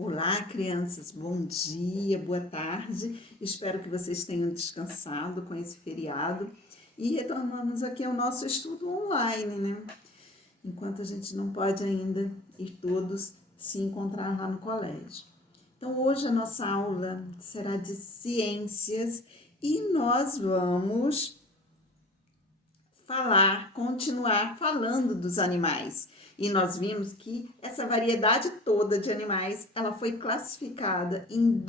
Olá, crianças, bom dia, boa tarde. Espero que vocês tenham descansado com esse feriado e retornamos aqui ao nosso estudo online, né? Enquanto a gente não pode ainda ir todos se encontrar lá no colégio. Então, hoje a nossa aula será de ciências e nós vamos continuar falando dos animais. E nós vimos que essa variedade toda de animais, ela foi classificada em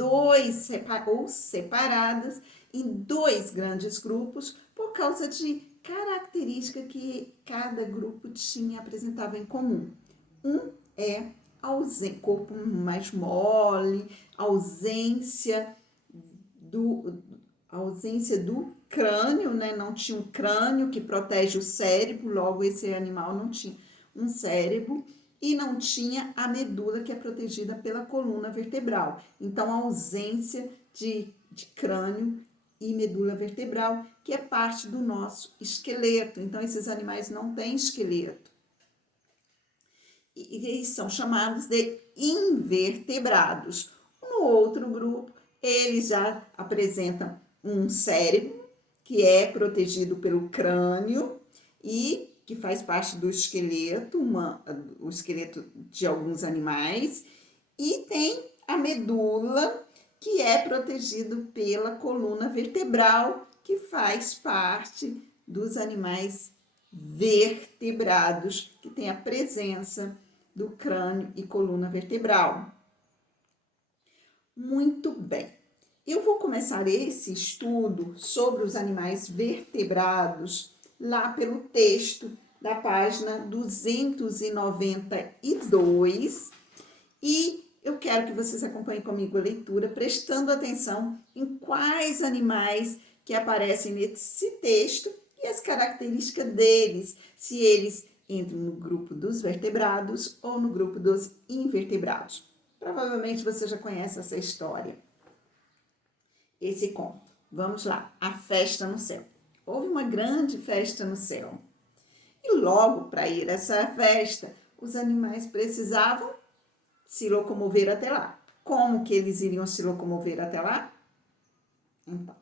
separadas em dois grandes grupos por causa de características que cada grupo apresentava em comum. Um é corpo mais mole, ausência do crânio, né? Não tinha um crânio que protege o cérebro, logo esse animal não tinha um cérebro, e não tinha a medula que é protegida pela coluna vertebral. Então, a ausência de crânio e medula vertebral, que é parte do nosso esqueleto. Então, esses animais não têm esqueleto. E são chamados de invertebrados. No outro grupo, eles já apresentam um cérebro que é protegido pelo crânio e que faz parte do esqueleto, o esqueleto de alguns animais, e tem a medula que é protegido pela coluna vertebral, que faz parte dos animais vertebrados, que tem a presença do crânio e coluna vertebral. Muito bem. Eu vou começar esse estudo sobre os animais vertebrados lá pelo texto da página 292 e eu quero que vocês acompanhem comigo a leitura, prestando atenção em quais animais que aparecem nesse texto e as características deles, se eles entram no grupo dos vertebrados ou no grupo dos invertebrados. Provavelmente você já conhece essa história, esse conto. Vamos lá, a festa no céu. Houve uma grande festa no céu. E logo para ir a essa festa, os animais precisavam se locomover até lá. Como que eles iriam se locomover até lá? Então,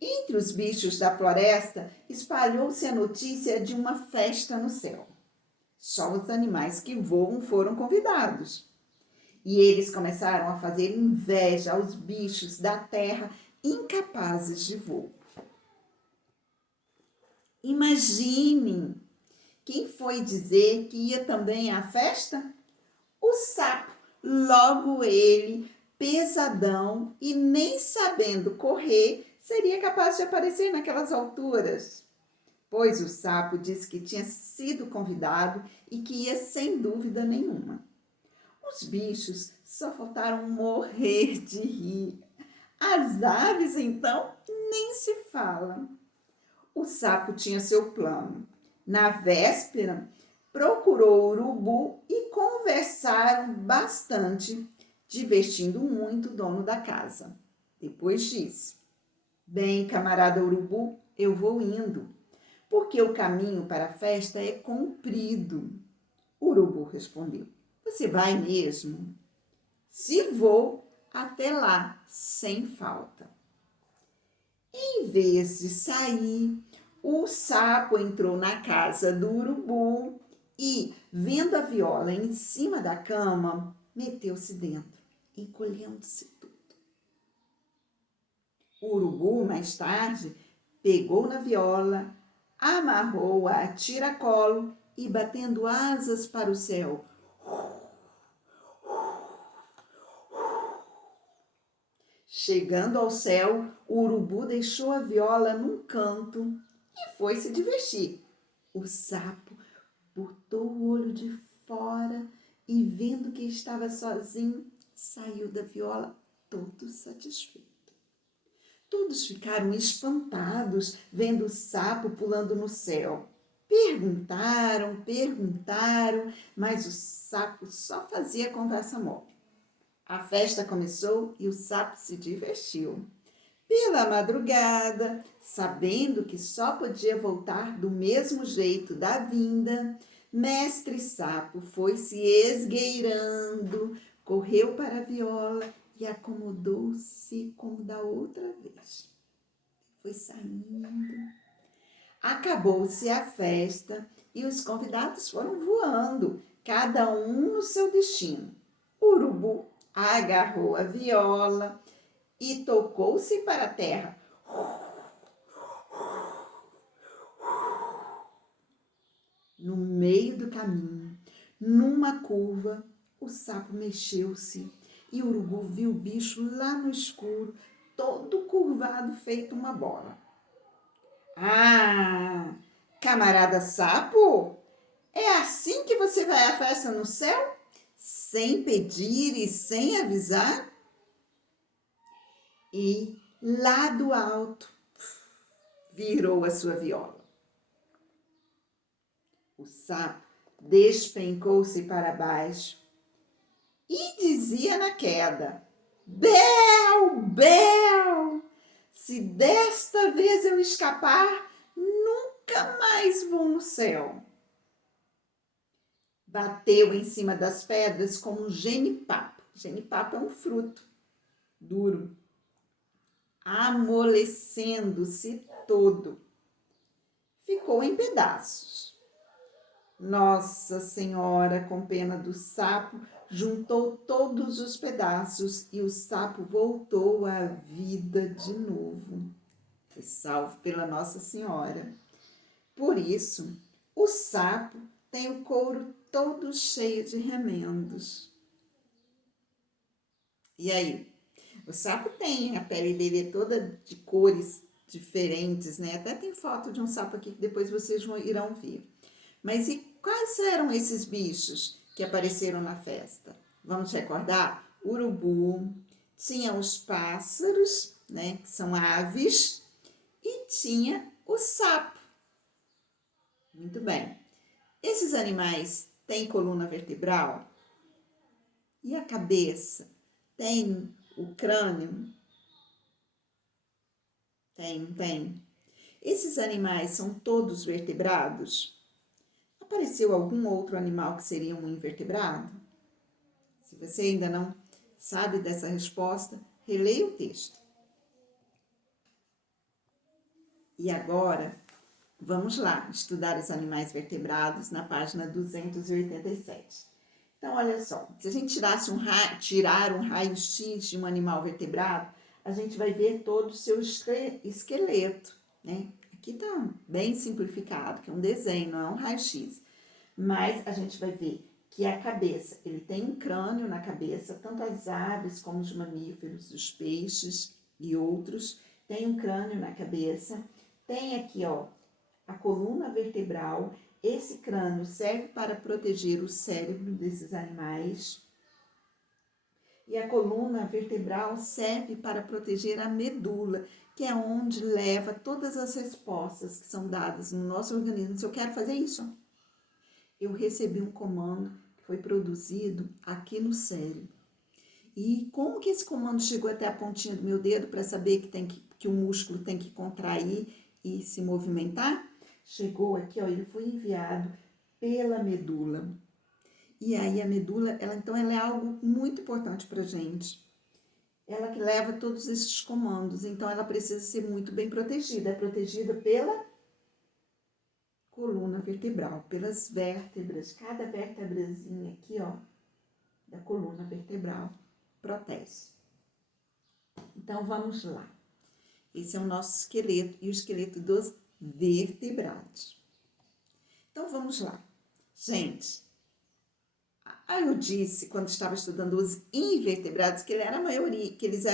entre os bichos da floresta, espalhou-se a notícia de uma festa no céu. Só os animais que voam foram convidados. E eles começaram a fazer inveja aos bichos da terra incapazes de voo. Imaginem, quem foi dizer que ia também à festa? O sapo. Logo ele, pesadão e nem sabendo correr, seria capaz de aparecer naquelas alturas. Pois o sapo disse que tinha sido convidado e que ia sem dúvida nenhuma. Os bichos só faltaram morrer de rir. As aves, então, nem se fala. O sapo tinha seu plano. Na véspera, procurou o urubu e conversaram bastante, divertindo muito o dono da casa. Depois disse: Bem, camarada urubu, eu vou indo, porque o caminho para a festa é comprido. O urubu respondeu: Você vai mesmo? Se vou, até lá, sem falta. Em vez de sair, o sapo entrou na casa do urubu e, vendo a viola em cima da cama, meteu-se dentro, encolhendo-se tudo. O urubu, mais tarde, pegou na viola, amarrou-a a tiracolo e, batendo asas para o céu, chegando ao céu, o urubu deixou a viola num canto e foi se divertir. O sapo botou o olho de fora e, vendo que estava sozinho, saiu da viola todo satisfeito. Todos ficaram espantados vendo o sapo pulando no céu. Perguntaram, mas o sapo só fazia conversa mole. A festa começou e o sapo se divertiu. Pela madrugada, sabendo que só podia voltar do mesmo jeito da vinda, Mestre Sapo foi se esgueirando correu para a viola e acomodou-se como da outra vez. Foi saindo. Acabou-se a festa e os convidados foram voando, cada um no seu destino. O urubu agarrou a viola e tocou-se para a terra. No meio do caminho, numa curva, o sapo mexeu-se e o urubu viu o bicho lá no escuro, todo curvado, feito uma bola. Ah, camarada sapo, é assim que você vai à festa no céu? Sem pedir e sem avisar? E lá do alto virou a sua viola. O sapo despencou-se para baixo e dizia na queda: Bel, Bel, se desta vez eu escapar, nunca mais vou no céu. Bateu em cima das pedras como um genipapo. Genipapo é um fruto duro, amolecendo-se todo. Ficou em pedaços. Nossa Senhora, com pena do sapo, juntou todos os pedaços e o sapo voltou à vida de novo. Foi salvo pela Nossa Senhora. Por isso, o sapo tem o couro todo cheio de remendos. E aí? O sapo tem, a pele dele é toda de cores diferentes, né? Até tem foto de um sapo aqui que depois vocês irão ver. Mas e quais eram esses bichos que apareceram na festa? Vamos recordar? Urubu, tinha os pássaros, né, que são aves, e tinha o sapo. Muito bem. Esses animais têm coluna vertebral? E a cabeça? Tem o crânio? Tem. Esses animais são todos vertebrados? Apareceu algum outro animal que seria um invertebrado? Se você ainda não sabe dessa resposta, releia o texto. E agora, vamos lá estudar os animais vertebrados na página 287. Então, olha só, se a gente tirar um raio-x de um animal vertebrado, a gente vai ver todo o seu esqueleto, né? Aqui está bem simplificado, que é um desenho, não é um raio-x. Mas a gente vai ver que a cabeça, ele tem um crânio na cabeça, tanto as aves como os mamíferos, os peixes e outros, tem um crânio na cabeça. Tem aqui, ó, a coluna vertebral. Esse crânio serve para proteger o cérebro desses animais. E a coluna vertebral serve para proteger a medula, que é onde leva todas as respostas que são dadas no nosso organismo. Se eu quero fazer isso, eu recebi um comando que foi produzido aqui no cérebro. E como que esse comando chegou até a pontinha do meu dedo para saber que o músculo tem que contrair e se movimentar? Chegou aqui, ó, ele foi enviado pela medula. E aí a medula, ela é algo muito importante para a gente. Ela que leva todos esses comandos, então ela precisa ser muito bem protegida. É protegida pela coluna vertebral, pelas vértebras. Cada vértebrazinha aqui, ó, da coluna vertebral protege. Então vamos lá. Esse é o nosso esqueleto e o esqueleto dos vertebrados. Então vamos lá. Gente, eu disse quando estava estudando os invertebrados que ele era a maioria, que eles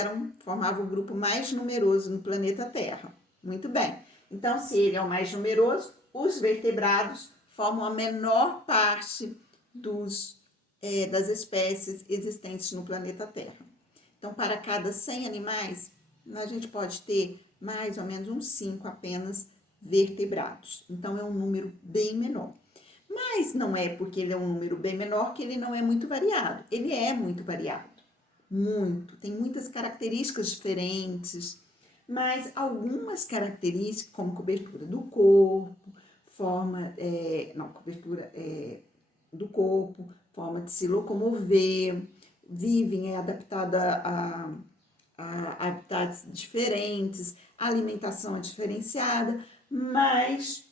formavam o grupo mais numeroso no planeta Terra. Muito bem. Então, se ele é o mais numeroso, os vertebrados formam a menor parte das espécies existentes no planeta Terra. Então, para cada 100 animais, a gente pode ter mais ou menos uns 5 apenas vertebrados. Então, é um número bem menor. Mas não é porque ele é um número bem menor que ele não é muito variado. Ele é muito variado. Muito. Tem muitas características diferentes. Mas algumas características, como cobertura do corpo, cobertura do corpo, forma de se locomover, vivem, é adaptado a habitats diferentes, a alimentação é diferenciada, mas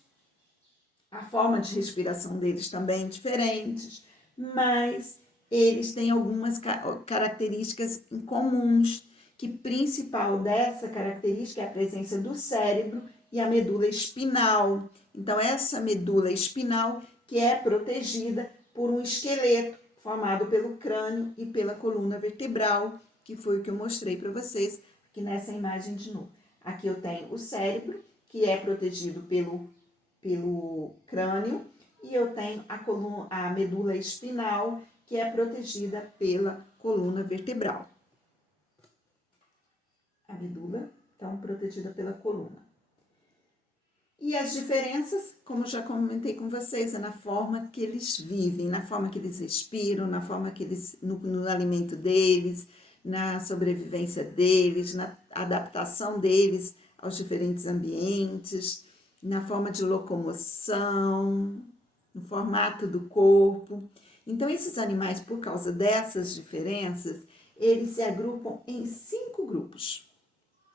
a forma de respiração deles também é diferente, mas eles têm algumas características em comuns, que principal dessa característica é a presença do cérebro e a medula espinal. Então, essa medula espinal que é protegida por um esqueleto formado pelo crânio e pela coluna vertebral, que foi o que eu mostrei para vocês aqui nessa imagem de novo. Aqui eu tenho o cérebro, que é protegido pelo crânio, e eu tenho a medula espinal, que é protegida pela coluna vertebral. A medula, então, protegida pela coluna. E as diferenças, como já comentei com vocês, é na forma que eles vivem, na forma que eles respiram, na forma que eles, no alimento deles, na sobrevivência deles, na adaptação deles aos diferentes ambientes, na forma de locomoção, no formato do corpo. Então, esses animais, por causa dessas diferenças, eles se agrupam em 5 grupos.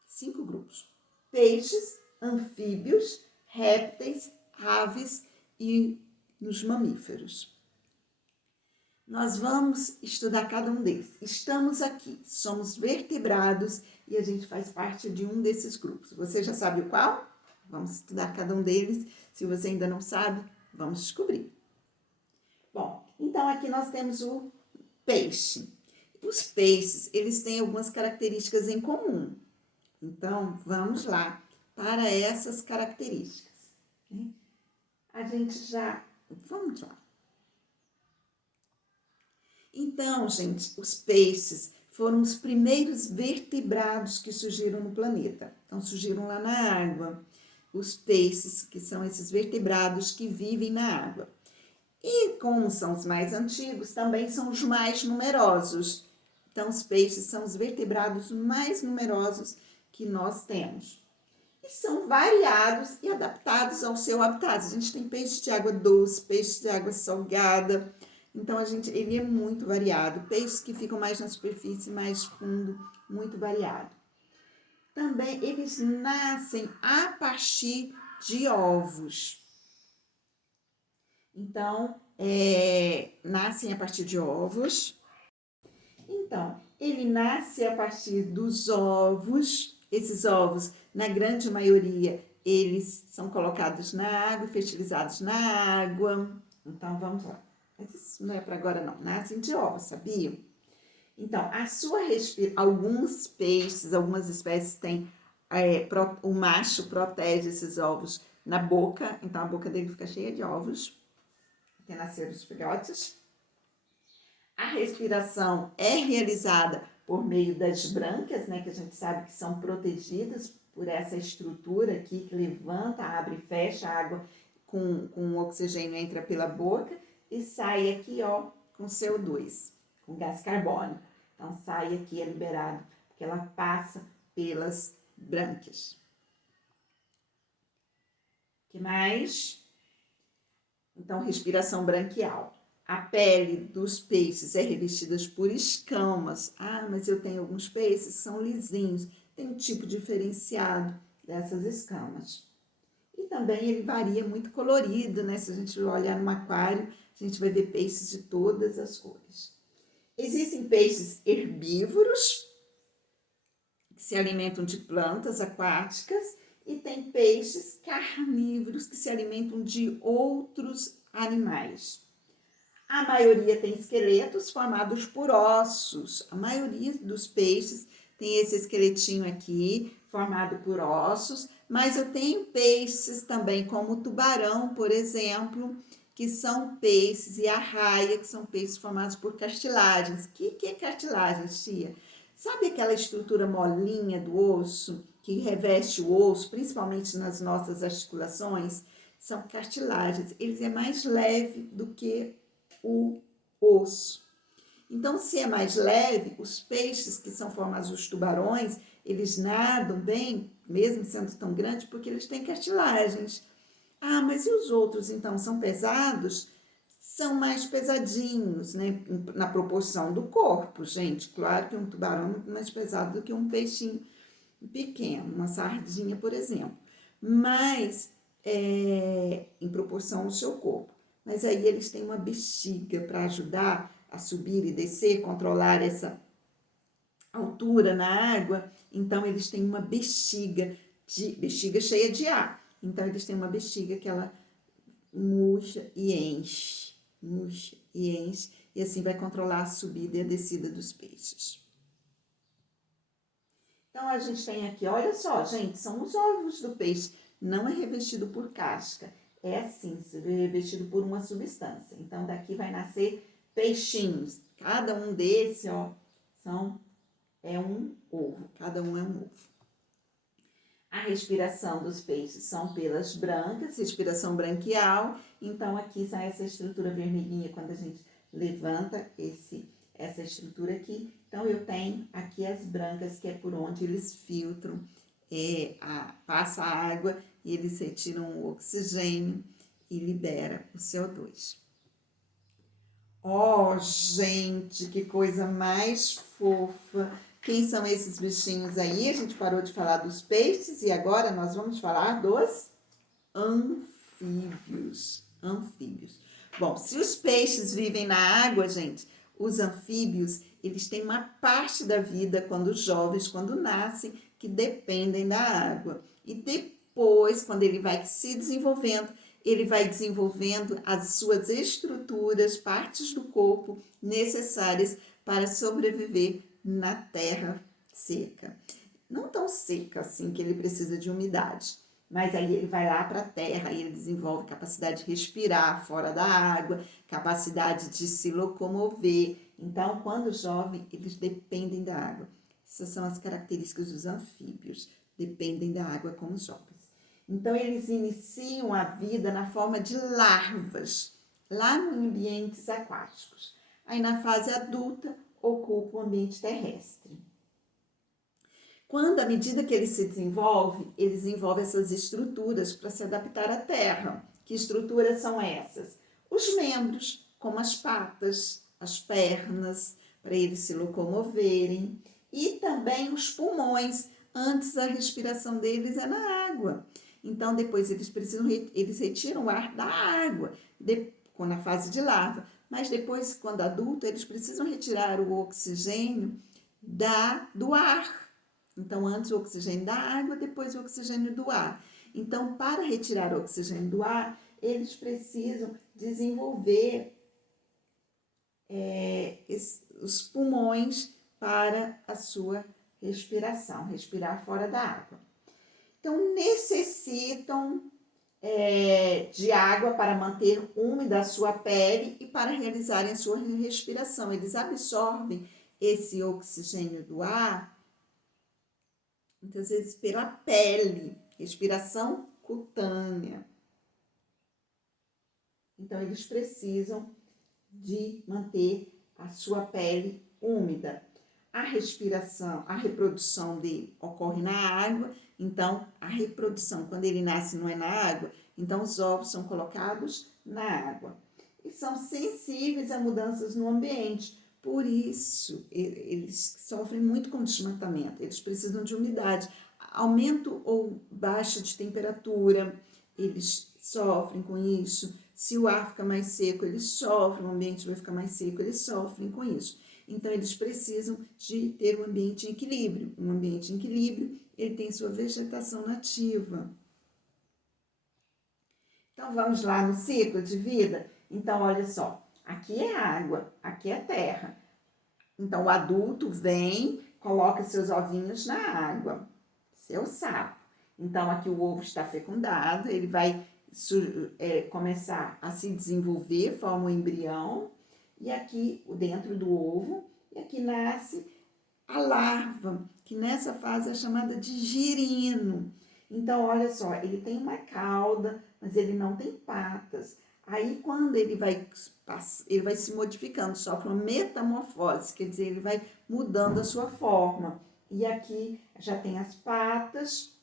5 grupos. Peixes, anfíbios, répteis, aves e nos mamíferos. Nós vamos estudar cada um deles. Estamos aqui, somos vertebrados e a gente faz parte de um desses grupos. Você já sabe o qual? Vamos estudar cada um deles. Se você ainda não sabe, vamos descobrir. Bom, então aqui nós temos o peixe. Os peixes, eles têm algumas características em comum. Então, vamos lá para essas características. Vamos lá. Então, gente, os peixes foram os primeiros vertebrados que surgiram no planeta. Então, surgiram lá na água. Os peixes, que são esses vertebrados que vivem na água. E como são os mais antigos, também são os mais numerosos. Então, os peixes são os vertebrados mais numerosos que nós temos. E são variados e adaptados ao seu habitat. A gente tem peixe de água doce, peixe de água salgada. Então, ele é muito variado. Peixes que ficam mais na superfície, mais fundo, muito variado. Também, eles nascem a partir de ovos. Então, nascem a partir de ovos. Então, ele nasce a partir dos ovos. Esses ovos, na grande maioria, eles são colocados na água, fertilizados na água. Então, vamos lá. Mas isso não é para agora, não. Nascem de ovos, sabia? Então, alguns peixes, algumas espécies têm... o macho protege esses ovos na boca. Então, a boca dele fica cheia de ovos. Até nascer os filhotes. A respiração é realizada por meio das brânquias, né, que a gente sabe que são protegidas por essa estrutura aqui que levanta, abre e fecha, a água com o oxigênio entra pela boca e sai aqui, ó, com CO2, com gás carbônico. Então, sai aqui, é liberado, porque ela passa pelas brânquias. O que mais? Então, respiração branquial. A pele dos peixes é revestida por escamas. Ah, mas eu tenho alguns peixes que são lisinhos. Tem um tipo diferenciado dessas escamas. E também ele varia muito colorido, né? Se a gente olhar no aquário, a gente vai ver peixes de todas as cores. Existem peixes herbívoros, que se alimentam de plantas aquáticas, e tem peixes carnívoros, que se alimentam de outros animais. A maioria tem esqueletos formados por ossos. A maioria dos peixes tem esse esqueletinho aqui, formado por ossos. Mas eu tenho peixes também, como o tubarão, por exemplo, que são peixes, e a arraia, que são peixes formados por cartilagens. O que é cartilagens, tia? Sabe aquela estrutura molinha do osso, que reveste o osso, principalmente nas nossas articulações? São cartilagens. Eles é mais leve do que o osso. Então, se é mais leve, os peixes que são formados, os tubarões, eles nadam bem, mesmo sendo tão grandes, porque eles têm cartilagens. Ah, mas e os outros, então, são pesados? são mais pesadinhos, né? Na proporção do corpo, gente. Claro que um tubarão é muito mais pesado do que um peixinho pequeno, uma sardinha, por exemplo. Mas, em proporção ao seu corpo. Mas aí eles têm uma bexiga para ajudar a subir e descer, controlar essa altura na água. Então, eles têm uma bexiga cheia de ar. Então, eles têm uma bexiga que ela murcha e enche, murcha e enche, e assim vai controlar a subida e a descida dos peixes. Então, a gente tem aqui, olha só, gente, são os ovos do peixe. Não é revestido por casca, é assim, revestido por uma substância. Então, daqui vai nascer peixinhos. Cada um desse, ó, é um ovo. Cada um é um ovo. A respiração dos peixes são pelas brancas, respiração branquial. Então, aqui sai essa estrutura vermelhinha quando a gente levanta essa estrutura aqui. Então, eu tenho aqui as brancas, que é por onde eles filtram, passa a água e eles retiram o oxigênio e libera o CO2. Ó, gente, que coisa mais fofa! Quem são esses bichinhos aí? A gente parou de falar dos peixes e agora nós vamos falar dos anfíbios. Anfíbios. Bom, se os peixes vivem na água, gente, os anfíbios, eles têm uma parte da vida, quando jovens, quando nascem, que dependem da água. E depois, quando ele vai se desenvolvendo, ele vai desenvolvendo as suas estruturas, partes do corpo necessárias para sobreviver na terra seca. Não tão seca assim que ele precisa de umidade, mas aí ele vai lá para a terra e ele desenvolve capacidade de respirar fora da água, capacidade de se locomover. Então, quando jovem, eles dependem da água. Essas são as características dos anfíbios, dependem da água como jovens. Então, eles iniciam a vida na forma de larvas, lá em ambientes aquáticos. Aí, na fase adulta, ocupa o ambiente terrestre. Quando, à medida que ele se desenvolve, ele desenvolve essas estruturas para se adaptar à terra. Que estruturas são essas? Os membros, como as patas, as pernas, para eles se locomoverem, e também os pulmões. Antes a respiração deles é na água. Então, depois eles retiram o ar da água, na fase de larva. Mas depois, quando adulto, eles precisam retirar o oxigênio do ar. Então, antes o oxigênio da água, depois o oxigênio do ar. Então, para retirar o oxigênio do ar, eles precisam desenvolver os pulmões para a sua respiração, respirar fora da água. Então, necessitam de água para manter úmida a sua pele e para realizarem a sua respiração. Eles absorvem esse oxigênio do ar, muitas vezes pela pele, respiração cutânea. Então, eles precisam de manter a sua pele úmida. A respiração, a reprodução dele ocorre na água, então a reprodução, quando ele nasce, não é na água, então os ovos são colocados na água. E são sensíveis a mudanças no ambiente, por isso eles sofrem muito com desmatamento, eles precisam de umidade. Aumento ou baixa de temperatura, eles sofrem com isso. Se o ar fica mais seco, eles sofrem, o ambiente vai ficar mais seco, eles sofrem com isso. Então, eles precisam de ter um ambiente em equilíbrio. Um ambiente em equilíbrio, ele tem sua vegetação nativa. Então, vamos lá no ciclo de vida? Então, olha só, aqui é água, aqui é terra. Então, o adulto vem, coloca seus ovinhos na água, seu sapo. Então, aqui o ovo está fecundado, ele vai começar a se desenvolver, forma um embrião, e aqui dentro do ovo, e aqui nasce a larva, que nessa fase é chamada de girino. Então, olha só, ele tem uma cauda, mas ele não tem patas. Aí, quando ele vai se modificando, sofre uma metamorfose, quer dizer, ele vai mudando a sua forma. E aqui já tem as patas,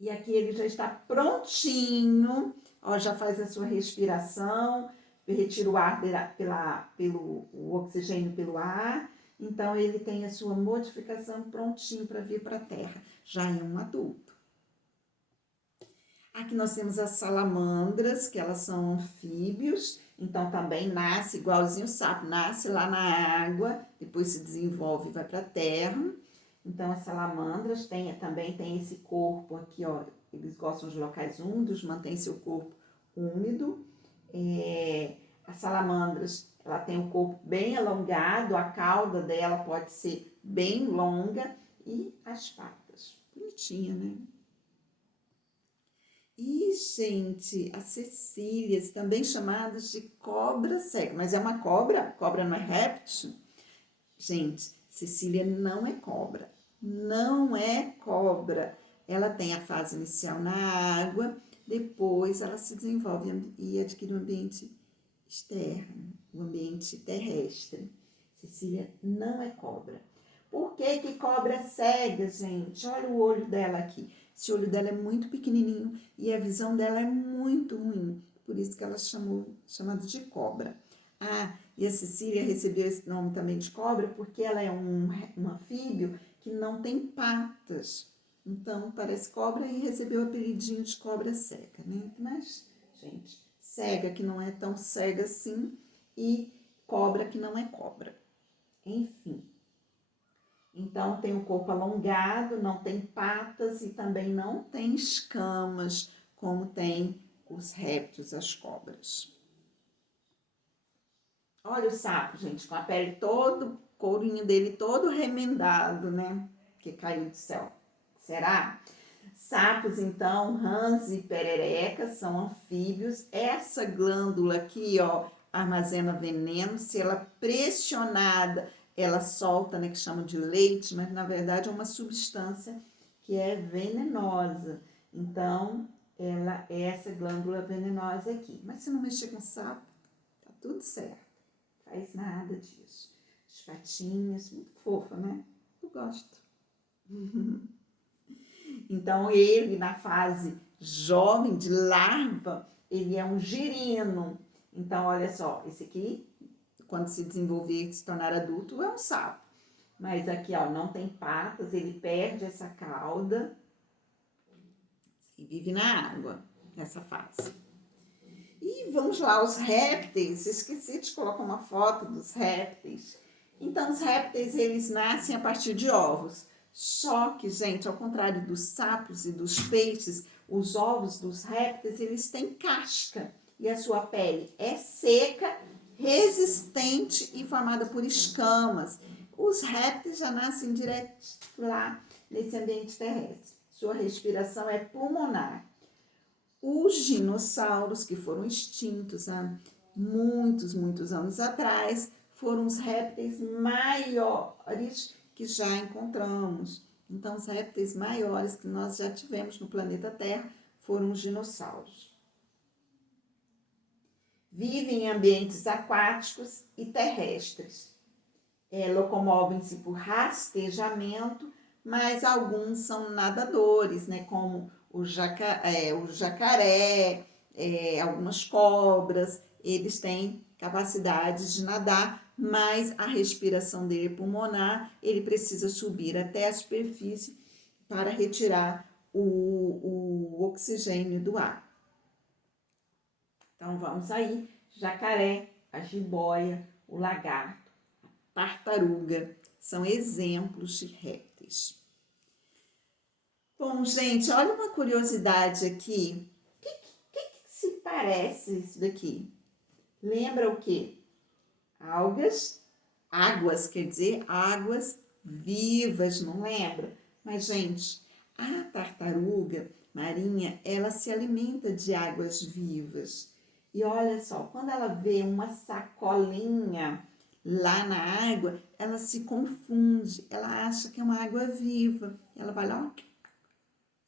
e aqui ele já está prontinho, ó, já faz a sua respiração, retira o ar o oxigênio pelo ar, então ele tem a sua modificação prontinho para vir para a Terra, já é um adulto. Aqui nós temos as salamandras, que elas são anfíbios, então também nasce igualzinho o sapo, nasce lá na água, depois se desenvolve e vai para a terra. Então as salamandras também tem esse corpo aqui, ó, eles gostam de locais úmidos, mantém seu corpo úmido. As salamandras, ela tem um corpo bem alongado, a cauda dela pode ser bem longa e as patas, bonitinha, né? E, gente, as cecílias, também chamadas de cobra cega, mas é uma cobra? Cobra não é réptil? Gente, cecília não é cobra, não é cobra. Ela tem a fase inicial na água, depois ela se desenvolve e adquire um ambiente externo, um ambiente terrestre. Cecília não é cobra. Por que cobra é cega, gente? Olha o olho dela aqui. Esse olho dela é muito pequenininho e a visão dela é muito ruim. Por isso que ela chamada de cobra. E a Cecília recebeu esse nome também de cobra porque ela é um anfíbio que não tem patas. Então, parece cobra e recebeu o apelidinho de cobra cega, né? Mas, gente, cega que não é tão cega assim e cobra que não é cobra. Enfim. Então, tem o corpo alongado, não tem patas e também não tem escamas, como tem os répteis, as cobras. Olha o sapo, gente, com a pele todo, o courinho dele todo remendado, né? Que caiu do céu. Será? Sapos, então, rãs e pererecas são anfíbios. Essa glândula aqui, ó, armazena veneno. Se ela pressionada, ela solta, né, que chamam de leite, mas na verdade é uma substância que é venenosa. Então, ela é essa glândula venenosa aqui. Mas se não mexer com sapo, tá tudo certo. Faz nada disso. As patinhas, muito fofa, né? Eu gosto. Então, ele, na fase jovem, de larva, ele é um girino. Então, olha só, esse aqui, quando se desenvolver e se tornar adulto, é um sapo. Mas aqui, ó, não tem patas, ele perde essa cauda e vive na água, nessa fase. E vamos lá, os répteis. Esqueci de colocar uma foto dos répteis. Então, os répteis, eles nascem a partir de ovos. Só que, gente, ao contrário dos sapos e dos peixes, os ovos dos répteis, eles têm casca. E a sua pele é seca, resistente e formada por escamas. Os répteis já nascem direto lá nesse ambiente terrestre. Sua respiração é pulmonar. Os dinossauros, que foram extintos há muitos anos atrás, foram os répteis maiores que já encontramos. Então, os répteis maiores que nós já tivemos no planeta Terra foram os dinossauros. Vivem em ambientes aquáticos e terrestres. Locomovem-se por rastejamento, mas alguns são nadadores, né, como o jacaré, algumas cobras, eles têm capacidade de nadar, mas a respiração dele pulmonar, ele precisa subir até a superfície para retirar o oxigênio do ar. Então vamos aí, jacaré, a jiboia, o lagarto, a tartaruga, são exemplos de répteis. Bom, gente, olha uma curiosidade aqui. O que se parece isso daqui? Lembra o quê? Águas, quer dizer, águas vivas, não lembra? Mas, gente, a tartaruga marinha, ela se alimenta de águas vivas. E olha só, quando ela vê uma sacolinha lá na água, ela se confunde, ela acha que é uma água viva. Ela vai lá,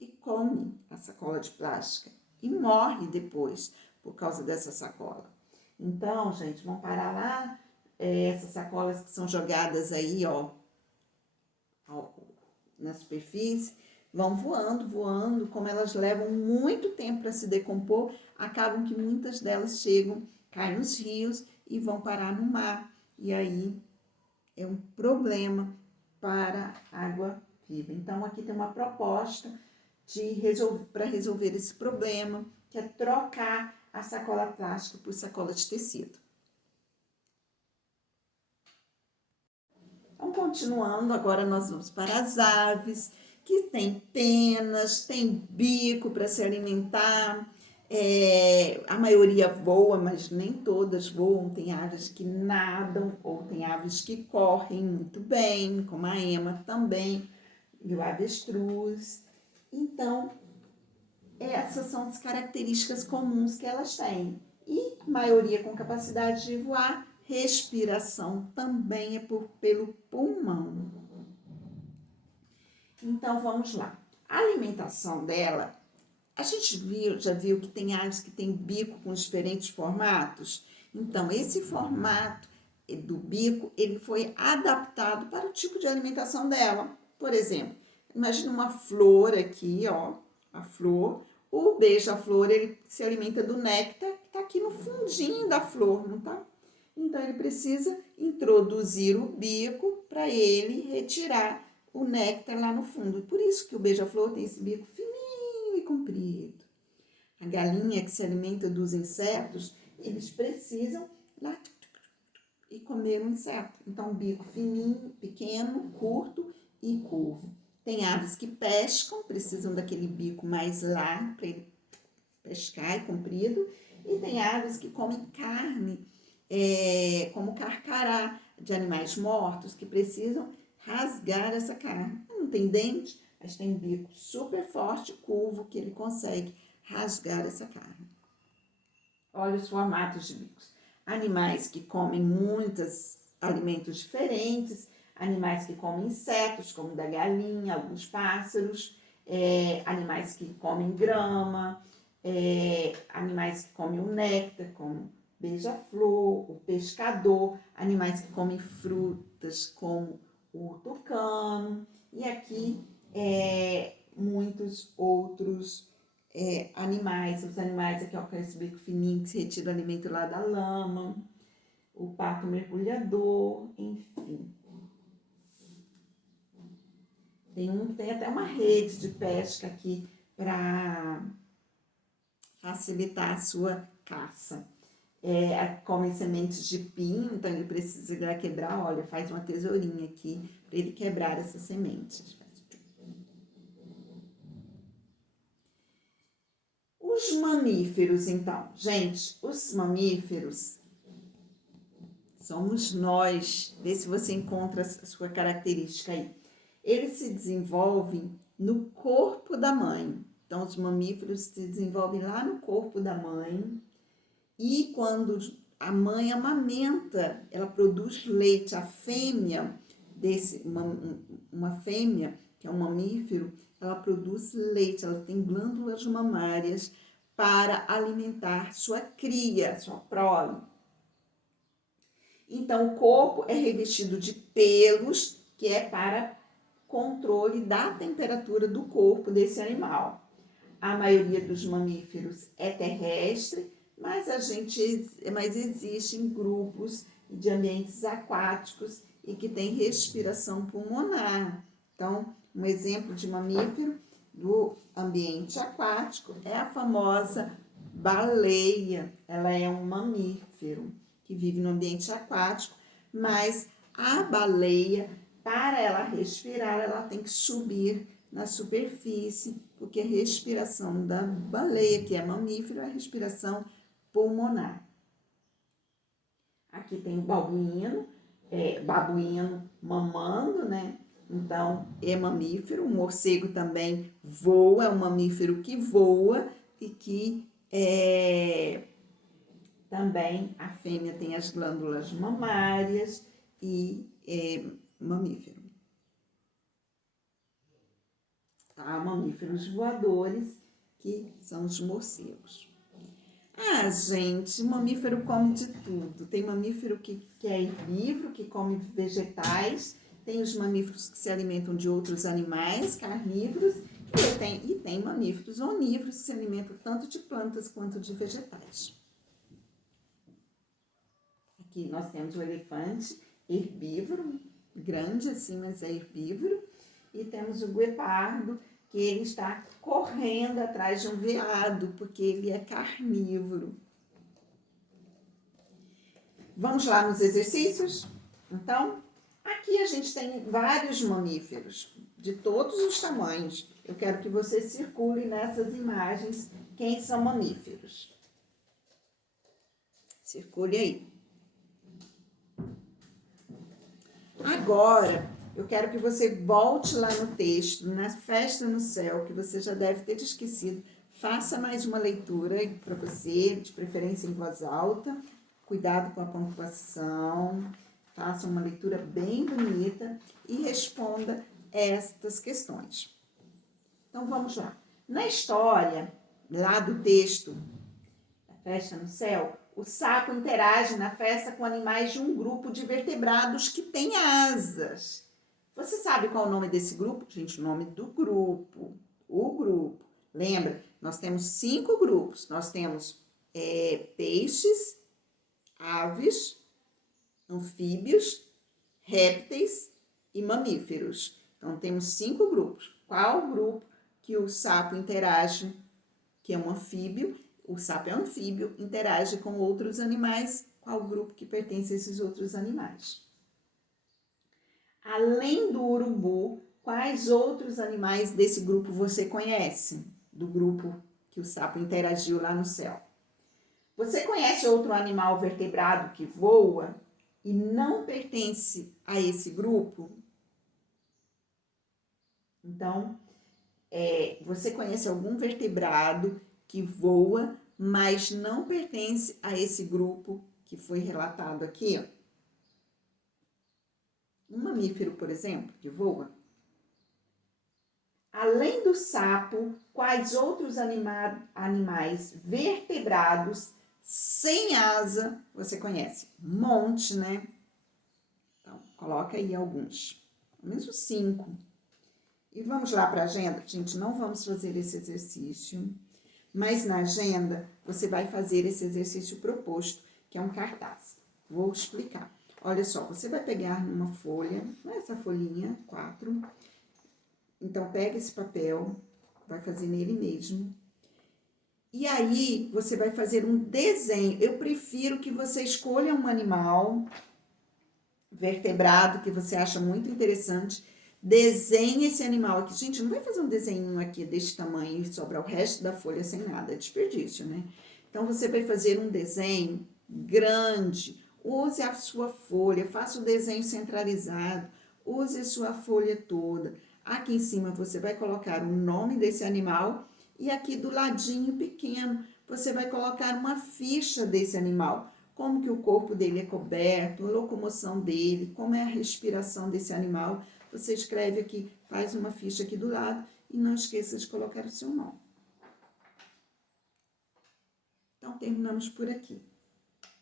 e come a sacola de plástica e morre depois por causa dessa sacola. Então, gente, vamos parar lá, essas sacolas que são jogadas aí, ó, na superfície, vão voando, como elas levam muito tempo para se decompor, acabam que muitas delas chegam caem nos rios e vão parar no mar. E aí é um problema para a água viva. Então, aqui tem uma proposta para resolver esse problema, que é trocar a sacola plástica por sacola de tecido. Então, continuando, agora nós vamos para as aves, que têm penas, têm bico para se alimentar. A maioria voa, mas nem todas voam. Tem aves que nadam ou tem aves que correm muito bem, como a ema também, e o avestruz. Então, essas são as características comuns que elas têm. E maioria com capacidade de voar, respiração também é pelo pulmão. Então, vamos lá. A alimentação dela, a gente já viu que tem aves que têm bico com diferentes formatos? Então, esse formato do bico, ele foi adaptado para o tipo de alimentação dela. Por exemplo, imagina uma flor aqui, ó, a flor. O beija-flor, ele se alimenta do néctar que está aqui no fundinho da flor, não tá? Então, ele precisa introduzir o bico para ele retirar o néctar lá no fundo. Por isso que o beija-flor tem esse bico fininho e comprido. A galinha que se alimenta dos insetos, eles precisam lá e comer um inseto. Então, bico fininho, pequeno, curto e curvo. Tem aves que pescam, precisam daquele bico mais largo para ele pescar e comprido. E tem aves que comem carne, como carcará, de animais mortos, que precisam rasgar essa carne. Não tem dente, mas tem bico super forte, curvo, que ele consegue rasgar essa carne. Olha os formatos de bicos. Animais que comem muitos alimentos diferentes, animais que comem insetos, como da galinha, alguns pássaros, animais que comem grama, animais que comem o néctar, como beija-flor, o pescador, animais que comem frutas, como o tucano, e aqui muitos outros animais, os animais aqui, ó, com esse bico fininho que se retira o alimento lá da lama, o pato mergulhador, enfim. Tem até uma rede de pesca aqui para facilitar a sua caça. Come sementes de pinho, então ele precisa quebrar, olha, faz uma tesourinha aqui para ele quebrar essas sementes. Os mamíferos, então, gente, os mamíferos somos nós. Vê se você encontra a sua característica aí. Eles se desenvolvem no corpo da mãe. Então, os mamíferos se desenvolvem lá no corpo da mãe. E quando a mãe amamenta, ela produz leite. A fêmea, uma fêmea, que é um mamífero, ela produz leite. Ela tem glândulas mamárias para alimentar sua cria, sua prole. Então, o corpo é revestido de pelos, que é para controle da temperatura do corpo desse animal. A maioria dos mamíferos é terrestre, mas existem grupos de ambientes aquáticos e que tem respiração pulmonar. Então, um exemplo de mamífero do ambiente aquático é a famosa baleia. Ela é um mamífero que vive no ambiente aquático, mas a baleia, para ela respirar, ela tem que subir na superfície, porque a respiração da baleia, que é mamífero, é a respiração pulmonar. Aqui tem o babuíno mamando, né? Então, é mamífero. O morcego também voa, é um mamífero que voa e que também a fêmea tem as glândulas mamárias e é mamífero. Tá? Mamíferos voadores, que são os morcegos. Ah, gente, mamífero come de tudo. Tem mamífero que é herbívoro, que come vegetais. Tem os mamíferos que se alimentam de outros animais, carnívoros. E tem mamíferos onívoros que se alimentam tanto de plantas quanto de vegetais. que nós temos o elefante herbívoro, grande assim, mas é herbívoro, e temos o guepardo, que ele está correndo atrás de um veado, porque ele é carnívoro. Vamos lá nos exercícios? Então, aqui a gente tem vários mamíferos, de todos os tamanhos. Eu quero que você circule nessas imagens quem são mamíferos. Circule aí. Agora, eu quero que você volte lá no texto, na festa no céu, que você já deve ter esquecido. Faça mais uma leitura para você, de preferência em voz alta. Cuidado com a pontuação. Faça uma leitura bem bonita e responda estas questões. Então, vamos lá. Na história, lá do texto, da festa no céu, o sapo interage na festa com animais de um grupo de vertebrados que tem asas. Você sabe qual é o nome desse grupo? Gente, o nome do grupo. O grupo. Lembra? Nós temos 5 grupos. Nós temos peixes, aves, anfíbios, répteis e mamíferos. Então, temos 5 grupos. Qual o grupo que o sapo interage, que é um anfíbio? O sapo é anfíbio, interage com outros animais. Qual grupo que pertence a esses outros animais? Além do urubu, quais outros animais desse grupo você conhece? Do grupo que o sapo interagiu lá no céu. Você conhece outro animal vertebrado que voa e não pertence a esse grupo? Então, você conhece algum vertebrado que voa, mas não pertence a esse grupo que foi relatado aqui? Um mamífero, por exemplo, que voa. Além do sapo, quais outros animais vertebrados sem asa você conhece? Um monte, né? Então, coloca aí alguns. Pelo menos 5. E vamos lá para a agenda? Gente, não vamos fazer esse exercício, mas na agenda você vai fazer esse exercício proposto, que é um cartaz. Vou explicar. Olha só, você vai pegar numa folha, essa folhinha, 4. Então, pega esse papel, vai fazer nele mesmo. E aí, você vai fazer um desenho. Eu prefiro que você escolha um animal vertebrado que você acha muito interessante. Desenhe esse animal aqui. Gente, não vai fazer um desenho aqui desse tamanho e sobrar o resto da folha sem nada. É desperdício, né? Então, você vai fazer um desenho grande. Use a sua folha, faça o desenho centralizado. Use a sua folha toda. Aqui em cima, você vai colocar o nome desse animal. E aqui do ladinho pequeno, você vai colocar uma ficha desse animal. Como que o corpo dele é coberto, a locomoção dele, como é a respiração desse animal. Você escreve aqui, faz uma ficha aqui do lado e não esqueça de colocar o seu nome. Então, terminamos por aqui.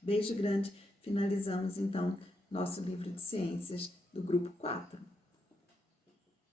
Beijo grande. Finalizamos, então, nosso livro de ciências do grupo 4.